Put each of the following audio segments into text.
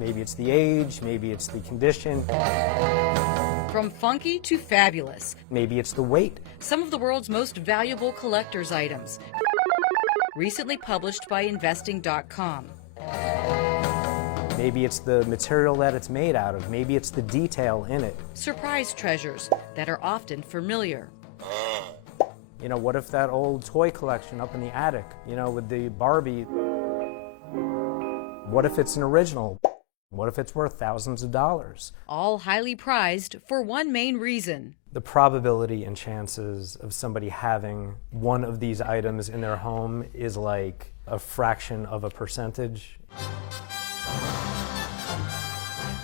Maybe it's the age, maybe it's the condition. From funky to fabulous. Maybe it's the weight. Some of the world's most valuable collector's items. Recently published by Investing.com. Maybe it's the material that it's made out of. Maybe it's the detail in it. Surprise treasures that are often familiar. You know, what if that old toy collection up in the attic, you know, with the Barbie, what if it's an original? What if it's worth thousands of dollars? All highly prized for one main reason. The probability and chances of somebody having one of these items in their home is like a fraction of a percentage.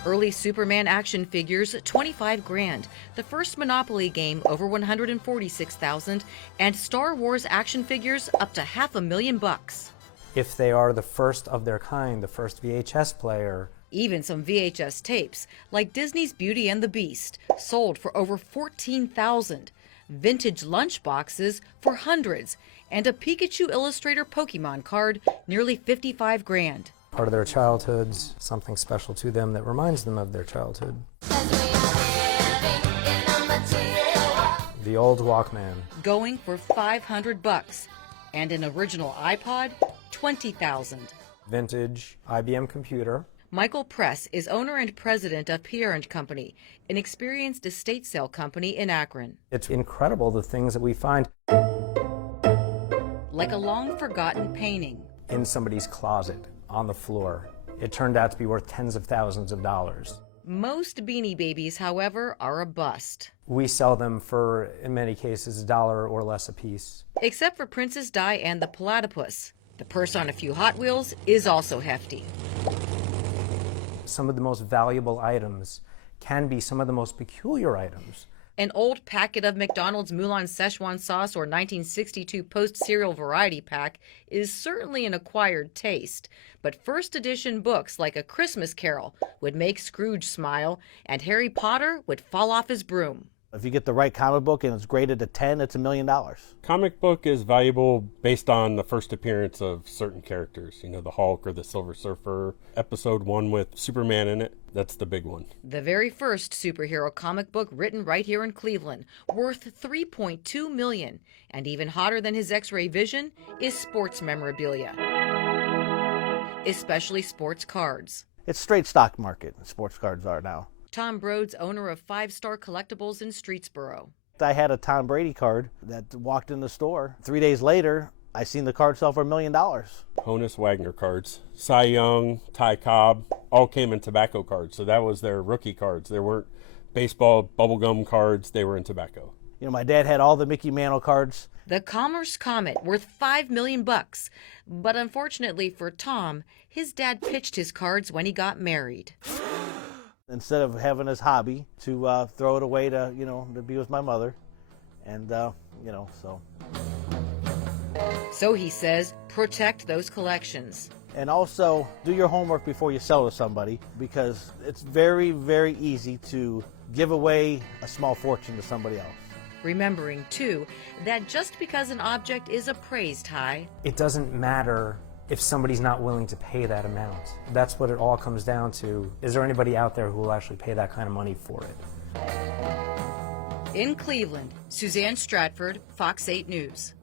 Early Superman action figures, 25 grand. The first Monopoly game, over 146,000. And Star Wars action figures, up to $500,000. If they are the first of their kind, the first VHS player. Even some VHS tapes, like Disney's Beauty and the Beast, sold for over $14,000. Vintage lunch boxes for hundreds. And a Pikachu Illustrator Pokemon card, nearly 55 grand. Part of their childhoods, something special to them that reminds them of their childhood. The old Walkman. Going for $500. And an original iPod, $20,000. Vintage IBM computer. Michael Press is owner and president of Pierre & Company, an experienced estate sale company in Akron. It's incredible the things that we find. Like a long-forgotten painting. In somebody's closet, on the floor. It turned out to be worth tens of thousands of dollars. Most Beanie Babies, however, are a bust. We sell them for, in many cases, $1 or less a piece. Except for Princess Di and the Platypus. The purse on a few Hot Wheels is also hefty. Some of the most valuable items can be some of the most peculiar items. An old packet of McDonald's Moulin Szechuan sauce or 1962 Post cereal variety pack is certainly an acquired taste. But first edition books like A Christmas Carol would make Scrooge smile, and Harry Potter would fall off his broom. If you get the right comic book and it's graded a 10, it's $1 million. Comic book is valuable based on the first appearance of certain characters. You know, the Hulk or the Silver Surfer. Episode 1 with Superman in it, that's the big one. The very first superhero comic book written right here in Cleveland, worth $3.2 million. And even hotter than his X-ray vision is sports memorabilia, especially sports cards. It's straight stock market, sports cards are now. Tom Broad's owner of 5 Star Collectibles in Streetsboro. I had a Tom Brady card that walked in the store. 3 days later, I seen the card sell for $1 million. Honus Wagner cards. Cy Young, Ty Cobb, all came in tobacco cards. So that was their rookie cards. They weren't baseball bubblegum cards. They were in tobacco. You know, my dad had all the Mickey Mantle cards. The Commerce Comet, worth $5 million. But unfortunately for Tom, his dad pitched his cards when he got married. Instead of having his hobby, to throw it away to, to be with my mother. And, so. So he says, protect those collections. And also, do your homework before you sell to somebody, because it's very, very easy to give away a small fortune to somebody else. Remembering, too, that just because an object is appraised high, it doesn't matter if somebody's not willing to pay that amount. That's what it all comes down to. Is there anybody out there who will actually pay that kind of money for it? In Cleveland, Suzanne Stratford, Fox 8 News.